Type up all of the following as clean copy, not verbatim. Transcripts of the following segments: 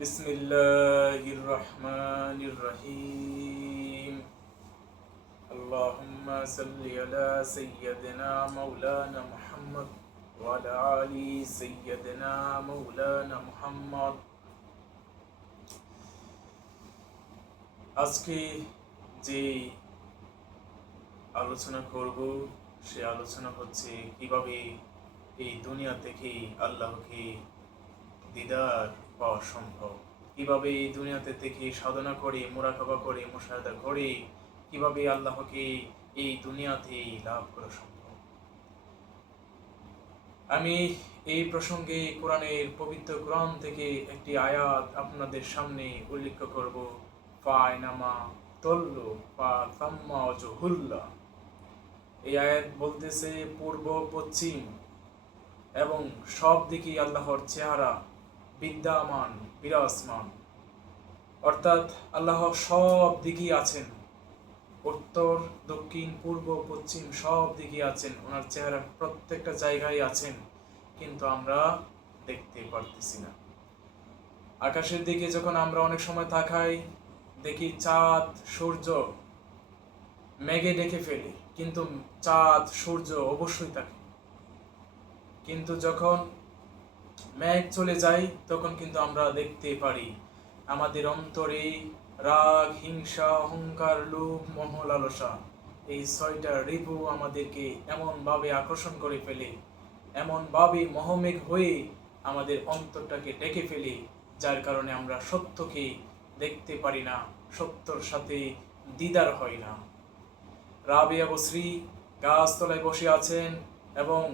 বিসমিল্লাহির রহমানির রহিম। আল্লাহুম্মা সাল্লি আলা সাইয়্যিদিনা মাওলানা মুহাম্মদ ওয়া আলা আলি সাইয়্যিদিনা মাওলানা মুহাম্মদ। আজকে যে আলোচনা করব সে আলোচনা হচ্ছে কিভাবে এই দুনিয়া থেকে আল্লাহকে দিদার পাওয়া সম্ভব, কিভাবে এই দুনিয়াতে থেকে সাধনা করে মুরাকাবা করে মুশাহাদা করে কিভাবে আল্লাহকে এই দুনিয়াতেই লাভ করা সম্ভব। আমি এই প্রসঙ্গে কোরআনের পবিত্র কোরআন থেকে একটি আয়াত আপনাদের সামনে উল্লেখ করব। ফায়নামা তল্লু ফা তাম্মা ওয়াজহুল্লাহ। এই আয়াত বলতেছে পূর্ব পশ্চিম এবং সব দিকেই আল্লাহর চেহারা বিদ্যমান বিরাজমান, অর্থাৎ আল্লাহ সব দিকেই আছেন, উত্তর দক্ষিণ পূর্ব পশ্চিম সব দিকে আছেন, ওনার চেহারা প্রত্যেকটা জায়গায় আছেন, কিন্তু আমরা দেখতে পারতেছি না। আকাশের দিকে যখন আমরা অনেক সময় তাকাই দেখি চাঁদ সূর্য মেঘে ঢেকে ফেলে, কিন্তু চাঁদ সূর্য অবশ্যই থাকে, কিন্তু যখন মেঘ চলে যায় তখন কিন্তু আমরা দেখতে পারি আমাদের অন্তরে রাগ, হিংসা, অহংকার, লোভ, মোহ, লালসা, এই ছয়টা রিপু আমাদেরকে এমনভাবে আকর্ষণ করে ফেলে, এমনভাবে মোহমেঘ হয়ে আমাদের অন্তরটাকে ঢেকে ফেলে, যার কারণে আমরা সত্যকে দেখতে পারি না, সত্যর সাথে দিদার হয় না। রাবিয়া বসরি গাছতলায় বসে আছেন এবং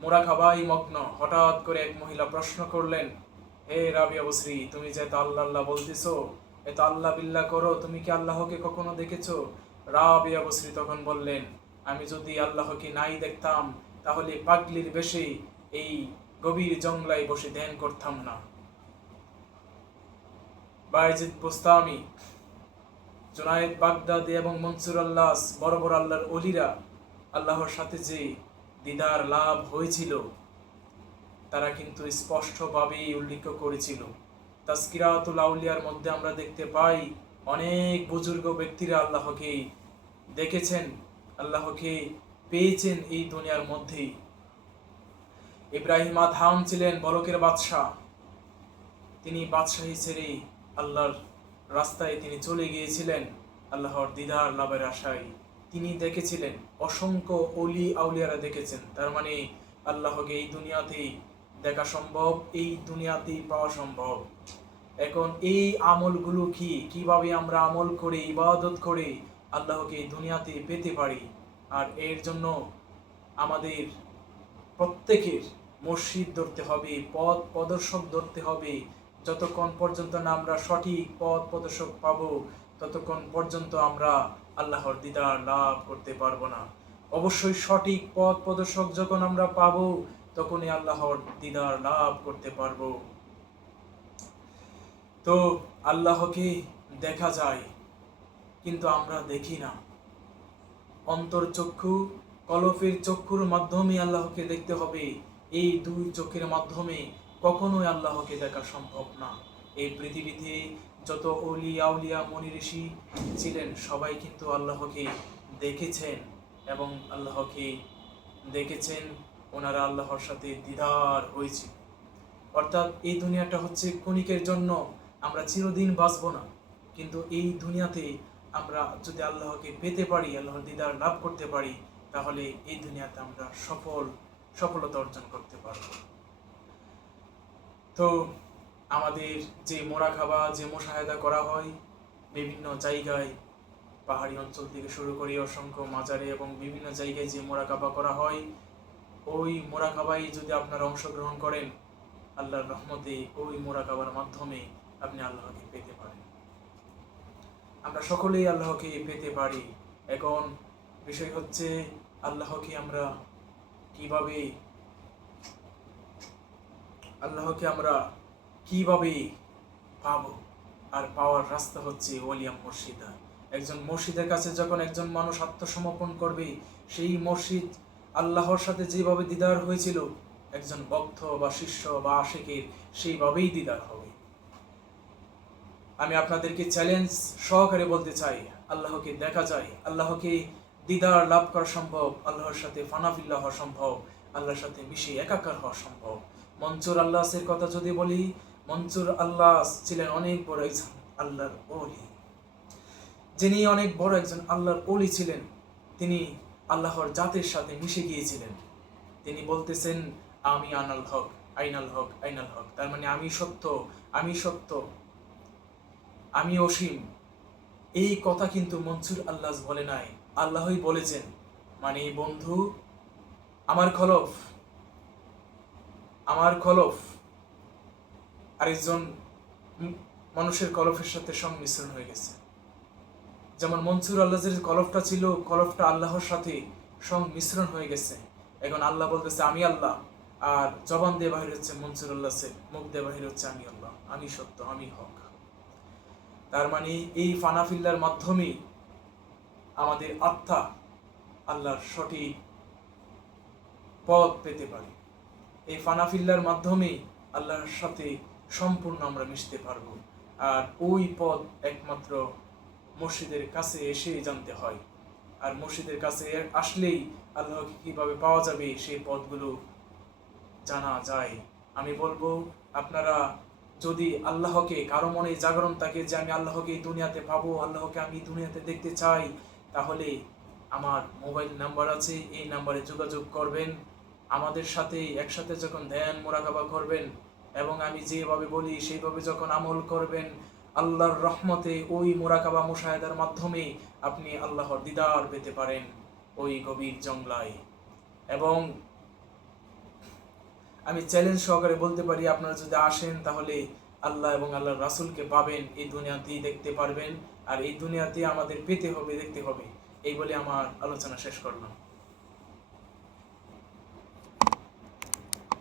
মুরাকাবাই মগ্ন। হঠাৎ করে এক মহিলা প্রশ্ন করলেন, হে রাবিয়া বসরি, তুমি যে এত আল্লাহ আল্লাহ বলতেছো, এত আল্লাহ বিল্লাহ করো, তুমি কি আল্লাহকে কখনো দেখেছো? রাবিয়া বসরি তখন বললেন, আমি যদি আল্লাহকে নাই দেখতাম তাহলে পাগলির বেশে এই গভীর জঙ্গলায় বসে ধ্যান করতাম না। বায়েজিদ বুস্তামি, জুনায়েদ বাগদাদি এবং মনসুর আল্লাহ, বড় বড় আল্লাহর ওলিরা আল্লাহর সাথে যে দিদার লাভ হয়েছিল তারা কিন্তু স্পষ্টভাবেই উল্লেখ করেছিল। তাজকিরাতুল আউলিয়ার মধ্যে আমরা দেখতে পাই অনেক বুজুর্গ ব্যক্তিরা আল্লাহকে দেখেছেন, আল্লাহকে পেয়েছেন এই দুনিয়ার মধ্যেই। ইব্রাহিম আদহাম ছিলেন বলকের বাদশাহ, তিনি বাদশাহী ছেড়ে আল্লাহর রাস্তায় তিনি চলে গিয়েছিলেন আল্লাহর দিদার লাভের আশায়। তিনি দেখেছিলেন, অসংখ্য অলি আউলিয়ারা দেখেছেন, তার মানে আল্লাহকে এই দুনিয়াতেই দেখা সম্ভব, এই দুনিয়াতেই পাওয়া সম্ভব। এখন এই আমলগুলো কি, কিভাবে আমরা আমল করে ইবাদত করে আল্লাহকে এই দুনিয়াতে পেতে পারি? আর এর জন্য আমাদের প্রত্যেকের মসজিদ ধরতে হবে, পথ প্রদর্শক ধরতে হবে। যতক্ষণ পর্যন্ত না আমরা সঠিক পথ প্রদর্শক পাবো ততক্ষণ পর্যন্ত আমরা আল্লাহর দিদার লাভ করতে পারবো না। অবশ্যই সঠিক পথ প্রদর্শক যখন আমরা পাবো তখনই আল্লাহর দিদার লাভ করতে পারবো। তো আল্লাহকে দেখা যায় কিন্তু আমরা দেখি না। অন্তর্চক্ষু কলফের চক্ষুর মাধ্যমে আল্লাহকে দেখতে হবে, এই দুই চোখের মাধ্যমে কখনোই আল্লাহকে দেখা সম্ভব না। এই পৃথিবীতে যত অলি আউলিয়া মনি ঋষি ছিলেন সবাই কিন্তু আল্লাহকে দেখেছেন এবং আল্লাহকে দেখেছেন, ওনারা আল্লাহর সাথে দিদার হয়েছে। অর্থাৎ এই দুনিয়াটা হচ্ছে ক্ষণিকের জন্য, আমরা চিরদিন বাঁচবো না, কিন্তু এই দুনিয়াতে আমরা যদি আল্লাহকে পেতে পারি, আল্লাহর দিদার লাভ করতে পারি, তাহলে এই দুনিয়াতে আমরা সফলতা অর্জন করতে পারব। তো আমাদের যে মুরাকাবা, যে মুশাহাদা করা হয় বিভিন্ন জায়গায়, পাহাড়ি অঞ্চল থেকে শুরু করে অসংখ্য মাজারে এবং বিভিন্ন জায়গায় যে মুরাকাবা করা হয়, ওই মুরাকাবায় যদি আপনারা অংশগ্রহণ করেন, আল্লাহর রহমতে ওই মুরাকাবার মাধ্যমে আপনি আল্লাহকে পেতে পারেন। আমরা সকলেই আল্লাহকে পেতে পারি। এখন বিষয় হচ্ছে আল্লাহকে আমরা কিভাবে পাবো। আর পাওয়ার রাস্তা হচ্ছে ওলিয়া মুর্শিদা। একজন মুর্শিদের কাছে যখন একজন মানুষ আত্মসমর্পণ করবে, সেই মুর্শিদ আল্লাহর সাথে যেভাবে দিদার হয়েছিল একজন ভক্ত বা শিষ্য বা আশিকের সেইভাবেই দিদার হবে। আমি আপনাদেরকে চ্যালেঞ্জ সহকারে বলতে চাই, আল্লাহকে দেখা যায়, আল্লাহকে দিদার লাভ করা সম্ভব, আল্লাহর সাথে ফানাফিল্লাহ হওয়া সম্ভব, আল্লাহর সাথে মিশে একাকার হওয়া সম্ভব। মনসুর আল্লাহর কথা যদি বলি, মনসুর আল্লাহ ছিলেন অনেক বড় একজন আল্লাহর ওলি। যিনি অনেক বড় একজন আল্লাহর ওলি ছিলেন, তিনি আল্লাহর জাতের সাথে মিশে গিয়েছিলেন। তিনি বলতেছেন, আমি আনাল হক, আইনাল হক, আইনাল হক। তার মানে আমি সত্য, আমি সত্য, আমি অসীম। এই কথা কিন্তু মনসুর আল্লাহ বলে নাই, আল্লাহই বলেছেন। মানে বন্ধু, আমার খলফ আরেকজন মানুষের কলফের সাথে সংমিশ্রণ হয়ে গেছে। যেমন মনসুর আল্লাহের কলফটা ছিল, কলফটা আল্লাহর সাথে সংমিশ্রণ হয়ে গেছে। এখন আল্লাহ বলতেছে আমি আল্লাহ, আর জবান দিয়ে বাহির হচ্ছে মনসুর আল্লাহ, মুখ দিয়ে বাহির হচ্ছে আমি আল্লাহ, আমি সত্য, আমি হক। তার মানে এই ফানাফিল্লার মাধ্যমেই আমাদের আত্মা আল্লাহর সঠিক পথ পেতে পারে। এই ফানাফিল্লার মাধ্যমেই আল্লাহর সাথে সম্পূর্ণ আমরা মিশতে পারবো। আর ওই পথ একমাত্র মসজিদের কাছে এসে জানতে হয়। আর মসজিদের কাছে আসলেই আল্লাহকে কিভাবে পাওয়া যাবে সেই পথগুলো জানা যায়। আমি বলবো, আপনারা যদি আল্লাহকে, কারো মনে জাগরণ থাকে যে আমি আল্লাহকে এই দুনিয়াতে পাবো, আল্লাহকে আমি দুনিয়াতে দেখতে চাই, তাহলে আমার মোবাইল নাম্বার আছে, এই নাম্বারে যোগাযোগ করবেন। আমাদের সাথে একসাথে যখন ধ্যান মোরাকাবা করবেন এবং আমি যেভাবে বলি সেইভাবে যখন আমল করবেন, আল্লাহর রহমতে ওই মোরাকাবা মুশাহেদার মাধ্যমে আপনি আল্লাহর দিদার পেতে পারেন ওই গভীর জংলায়। এবং আমি চ্যালেঞ্জ সহকারে বলতে পারি, আপনারা যদি আসেন তাহলে আল্লাহ এবং আল্লাহর রাসূলকে পাবেন, এই দুনিয়াতেই দেখতে পারবেন। আর এই দুনিয়াতে আমাদের পেতে হবে, দেখতে হবে। এই বলে আমার আলোচনা শেষ করলাম।